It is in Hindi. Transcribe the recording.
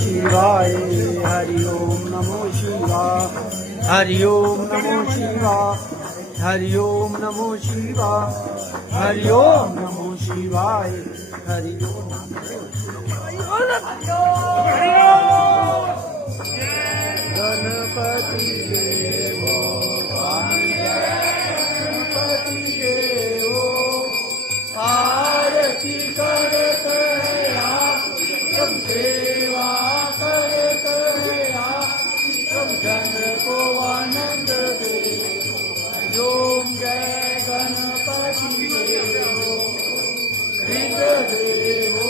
शिवाय हरि ओम नमो शिवाय हरि ओम नमो शिवाय हरि ओम नमो शिवाय हरि ओम नमो शिवाय हरि ओम गणपति देवो गणपति देवो आरती करत है आप सब सेवा करत है आप सब जन को आनंद दे ओम जय गणपति देवो हृदय देवो